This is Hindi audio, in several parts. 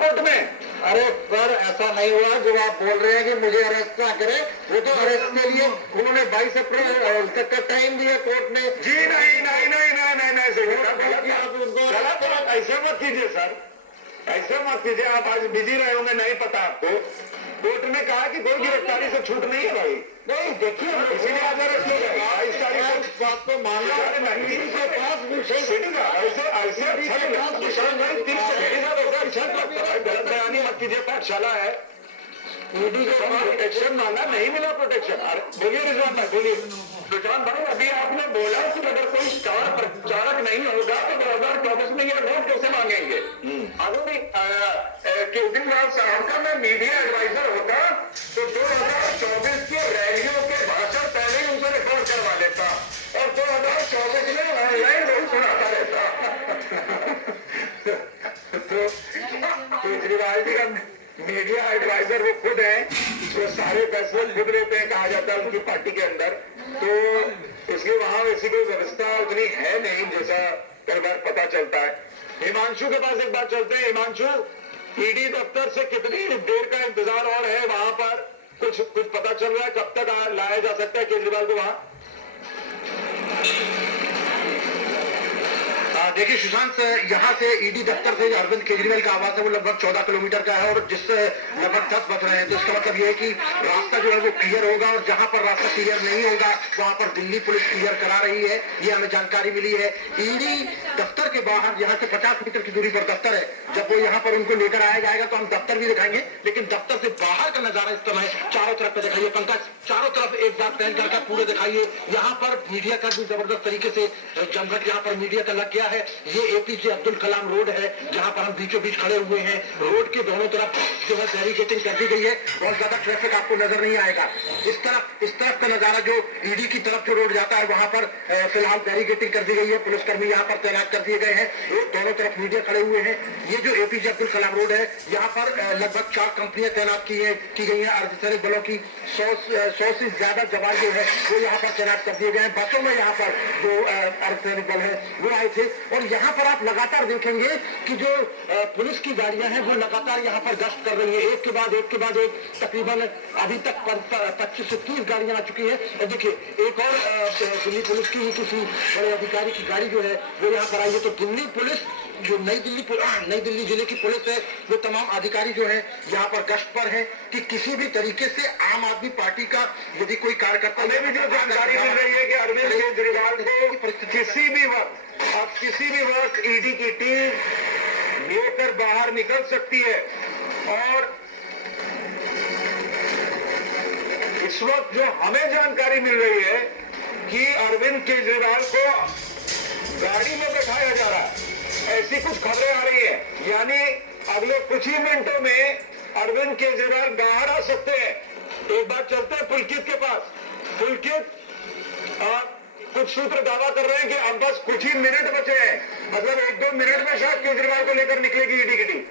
कोर्ट में? अरे सर ऐसा नहीं हुआ जो आप बोल रहे हैं कि मुझे अरेस्ट ना करें। वो तो अरेस्ट के लिए उन्होंने 22 अप्रैल तक का टाइम दिया कोर्ट ने। जी नहीं नहीं नहीं नहीं नहीं नहीं गलत ऐसे मत कीजिए सर, ऐसे मत कीजिए। आप आज बिजी रहे होंगे, नहीं पता आपको। कोर्ट ने कहा कि कोई गिरफ्तारी से छूट नहीं है भाई। नहीं देखिए इसीलिए आज अरेस्ट हो गया। 22 तारीख को इस बात को मानना नहीं के पास भी सही ऐसे ऐसे गलत बयानी मत कीजिए। पाठशाला है, ईडी को प्रोटेक्शन मांगा, नहीं मिला प्रोटेक्शन। बोलिए रिजवान भाई, बोलिए। रिजवान भाई अभी आपने बोला कि अगर कोई स्टार प्रचारक नहीं होगा तो 2024 में ये वोट कैसे मांगेंगे? अगर केजरीवाल साहब का मैं मीडिया एडवाइजर होता तो 2024 की रैलियों के भाषण पहले ही उनको रिकॉर्ड करवा लेता और 2024 में ऑनलाइन वोट सुनाता रहता। तो केजरीवाल जी का मीडिया एडवाइजर वो खुद है, जो सारे फैसले खुद लेते हैं, कहा जाता है उनकी पार्टी के अंदर। तो इसलिए वहां वैसी कोई व्यवस्था उतनी है नहीं जैसा कई बार पता चलता है। हिमांशु के पास एक बात चलते हैं। हिमांशु, ईडी दफ्तर से कितनी देर का इंतजार और है वहां पर? कुछ पता चल रहा है कब तक लाया जा सकता है केजरीवाल को वहां? देखिए सुशांत, यहाँ से ईडी दफ्तर से अरविंद केजरीवाल का आवास है वो लगभग 14 किलोमीटर का है और जिससे लगभग 10 बज रहे हैं। तो इसका मतलब ये है कि रास्ता जो है वो क्लियर होगा और जहाँ पर रास्ता क्लियर नहीं होगा वहाँ पर दिल्ली पुलिस क्लियर करा रही है, ये हमें जानकारी मिली है। ईडी दफ्तर के बाहर यहाँ से 50 मीटर की दूरी पर दफ्तर है। जब वो यहाँ पर उनको लेकर आया जाएगा तो हम दफ्तर भी दिखाएंगे, लेकिन दफ्तर से बाहर का नजारा इस समय चारों तरफ पे दिखाइए। पंकज, चारों तरफ एक बार पहन करके पूरे दिखाइए। यहाँ पर मीडिया का भी जबरदस्त तरीके से जमघट यहाँ पर मीडिया का लग गया है। ये एपीजे अब्दुल कलाम रोड है जहां पर हम बीचों बीच खड़े हुए हैं। रोड के दोनों तरफ जो है बैरिकेडिंग कर दी गई है, बहुत ज्यादा ट्रैफिक आपको नजर नहीं आएगा। इस तरफ का नजारा जो ईडी की तरफ जो रोड जाता है वहां पर फिलहाल बैरिकेडिंग कर दी गई है, पुलिसकर्मी यहाँ पर तैनात कर दिए गए हैं। दोनों तरफ मीडिया खड़े हुए हैं। ये जो एपीजे अब्दुल कलाम रोड है यहाँ पर लगभग 4 कंपनियां तैनात की गई है अर्धसैनिक बलों की। 100 से ज्यादा जवान जो है वो यहाँ पर तैनात कर दिए गए हैं। बसों में यहाँ पर जो अर्धसैनिक बल है वो आए थे और यहाँ पर आप लगातार देखेंगे कि जो पुलिस की गाड़ियां हैं वो लगातार यहाँ पर गश्त कर रही है, एक के बाद एक। तकरीबन अभी तक 25 से 30 गाड़ियां आ चुकी है। और देखिए एक और दिल्ली पुलिस की किसी बड़े अधिकारी की गाड़ी जो है वो यहाँ पर आई है। तो दिल्ली पुलिस जो नई दिल्ली जिले की पुलिस है वो तमाम अधिकारी जो है यहाँ पर गश्त पर है कि किसी भी तरीके से आम आदमी पार्टी का यदि कोई कार्यकर्ता हमें भी जो जानकारी मिल रही है कि अरविंद केजरीवाल को किसी भी वक्त ईडी की टीम लेकर बाहर निकल सकती है। और इस वक्त जो हमें जानकारी मिल रही है कि अरविंद केजरीवाल को गाड़ी में बैठाया जा रहा है, ऐसी कुछ खबरें आ रही है। यानी अगले कुछ ही मिनटों में अरविंद केजरीवाल बाहर आ सकते हैं। एक बार चलते हैं पुलकित के पास। पुलकित, कुछ सूत्र दावा कर रहे हैं कि अब बस कुछ ही मिनट बचे हैं, मतलब 1-2 मिनट में शायद केजरीवाल को लेकर निकलेगी ईडी की टीम।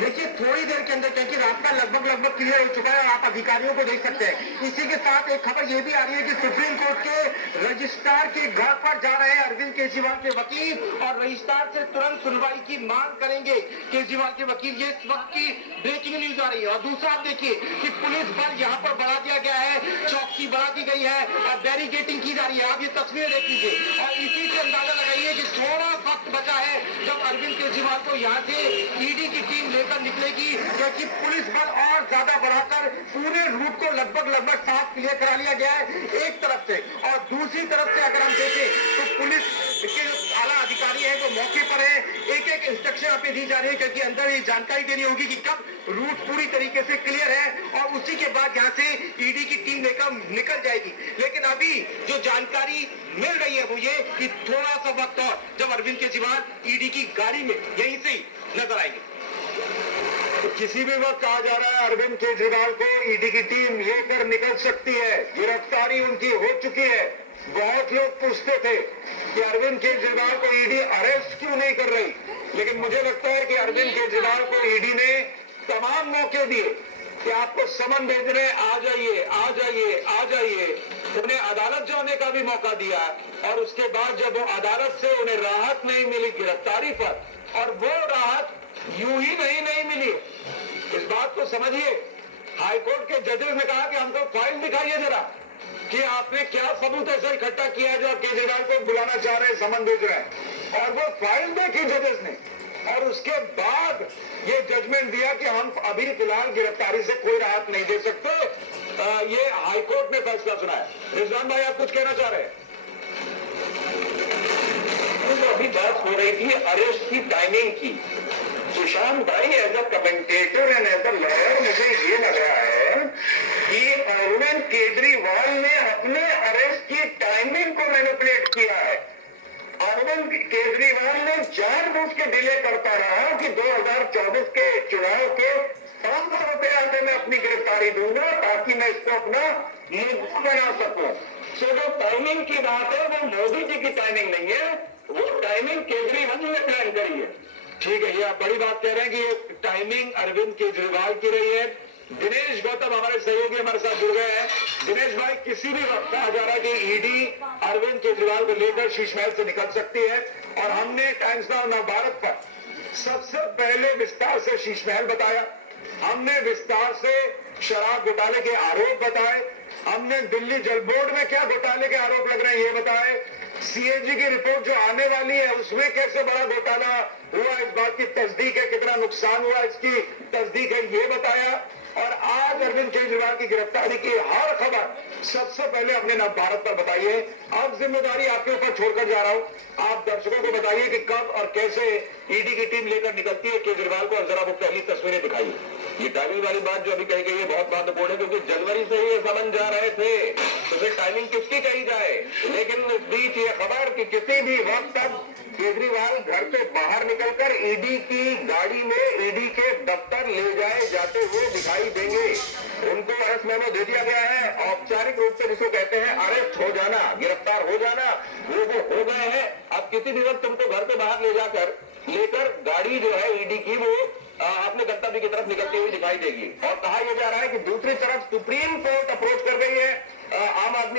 देखिए थोड़ी देर के अंदर, क्योंकि रास्ता लगभग क्लियर हो चुका है और आप अधिकारियों को देख सकते हैं। इसी के साथ एक खबर ये भी आ रही है कि सुप्रीम कोर्ट के रजिस्ट्रार के घर पर जा रहे हैं अरविंद केजरीवाल के वकील और रजिस्ट्रार से तुरंत सुनवाई की मांग करेंगे केजरीवाल के वकील। ये इस वक्त की ब्रेकिंग न्यूज आ रही है। और दूसरा आप देखिए कि पुलिस बल यहाँ पर बढ़ा दिया गया है, चौकी बढ़ा दी गई है और बैरिकेडिंग की जा रही है। आप ये तस्वीरें देख लीजिए और इसी से अंदाजा लगाइए कि थोड़ा वक्त बचा है जब अरविंद केजरीवाल को यहाँ से ईडी की टीम लेकर निकलेगी, क्योंकि पुलिस बल और ज्यादा बढ़ाकर पूरे रूट को लगभग साफ क्लियर करा लिया गया है एक तरफ से। और दूसरी तरफ से अगर हम देखें तो पुलिस के जो आला अधिकारी है वो मौके पर है, एक इंस्ट्रक्शन यहाँ पे दी जा रही है, क्योंकि अंदर ये जानकारी देनी होगी कि कब रूट पूरी तरीके से क्लियर है और उसी के बाद यहाँ से ईडी की टीम लेकर निकल जाएगी। लेकिन अभी जो जानकारी मिल रही है वो ये कि थोड़ा सा वक्त और, जब अरविंद केजरीवाल ईडी की गाड़ी में यहीं से ही नजर आएंगे। तो किसी भी वक्त कहा जा रहा है अरविंद केजरीवाल को ईडी की टीम लेकर निकल सकती है, गिरफ्तारी उनकी हो चुकी है। बहुत लोग पूछते थे कि अरविंद केजरीवाल को ईडी अरेस्ट क्यों नहीं कर रही, लेकिन मुझे लगता है कि अरविंद केजरीवाल को ईडी ने तमाम मौके दिए कि आपको समन भेज रहे, आ जाइए। उन्हें अदालत जाने का भी मौका दिया और उसके बाद जब वो अदालत से उन्हें राहत नहीं मिली गिरफ्तारी पर, और वो राहत यूं ही नहीं मिली। इस बात को समझिए। हाईकोर्ट के जजेस ने कहा कि हमको फाइल दिखाइए जरा कि आपने क्या सबूत ऐसा इकट्ठा किया है जो आप केजरीवाल को बुलाना चाह रहे हैं, समन भेज रहे हैं। और वो फाइल देखी जजेस ने और उसके बाद ये जजमेंट दिया कि हम अभी फिलहाल गिरफ्तारी से कोई राहत नहीं दे सकते। ये हाईकोर्ट ने फैसला सुना है। रिजवान भाई, आप कुछ कहना चाह रहे हैं? तो अभी बात हो रही थी अरेस्ट की टाइमिंग की। सुशांत भाई, as a commentator and as a lawyer मुझे ये लग रहा है कि अरविंद केजरीवाल ने अपने अरेस्ट की टाइमिंग को मैनिपुलेट किया है। अरविंद केजरीवाल ने जानबूझ के डिले करता रहा कि 2024 के चुनाव के 500 रुपए आते मैं अपनी गिरफ्तारी दूंगा ताकि मैं इसको अपना मुद्दा बना सकूं। सो जो टाइमिंग की बात है वो मोदी जी की टाइमिंग नहीं है, वो टाइमिंग केजरीवाल ने प्लान करी है। ठीक है, ये आप बड़ी बात कह रहे हैं कि ये टाइमिंग अरविंद केजरीवाल की रही है। दिनेश गौतम हमारे सहयोगी हमारे साथ जुड़ गए हैं। दिनेश भाई, किसी भी वक्त कहा जा रहा है कि ईडी अरविंद केजरीवाल को लेकर शीश महल से निकल सकती है और हमने टाइम्स नाउ नवभारत पर सबसे पहले विस्तार से शीश महल बताया, हमने विस्तार से शराब घोटाले के आरोप बताए, हमने दिल्ली जल बोर्ड में क्या घोटाले के आरोप लग रहे हैं ये बताए, सीएजी की रिपोर्ट जो आने वाली है उसमें कैसे बड़ा घोटाला हुआ इस बात की तस्दीक है, कितना नुकसान हुआ इसकी तस्दीक है ये बताया। और आज अरविंद केजरीवाल की गिरफ्तारी की हर खबर सबसे पहले अपने नवभारत पर बताइए। अब जिम्मेदारी आपके ऊपर छोड़कर जा रहा हूं, आप दर्शकों को बताइए कि कब और कैसे ईडी की टीम लेकर निकलती है केजरीवाल को, और जरा वो पहली तस्वीरें दिखाइए। ये टाइमिंग वाली बात जो अभी कही गई है बहुत महत्वपूर्ण है, क्योंकि जनवरी से ही ये समझ जा रहे थे, तो फिर टाइमिंग किसकी कही जाए। लेकिन इस बीच ये खबर कि किसी भी वक्त तक केजरीवाल घर से बाहर निकलकर ईडी की गाड़ी में ईडी के दफ्तर ले जाए जाते हुए दिखाई देंगे। उनको अरेस्ट मेमो दे दिया गया है, औपचारिक रूप से जिसको कहते हैं अरेस्ट हो जाना, गिरफ्तार हो जाना, वो हो गए हैं। अब किसी भी वक्त तुमको घर से बाहर लेकर गाड़ी जो है ईडी की वो अपने गंतव्य की तरफ निकलती हुई दिखाई देगी। और कहा यह जा रहा है कि दूसरी तरफ सुप्रीम कोर्ट अप्रोच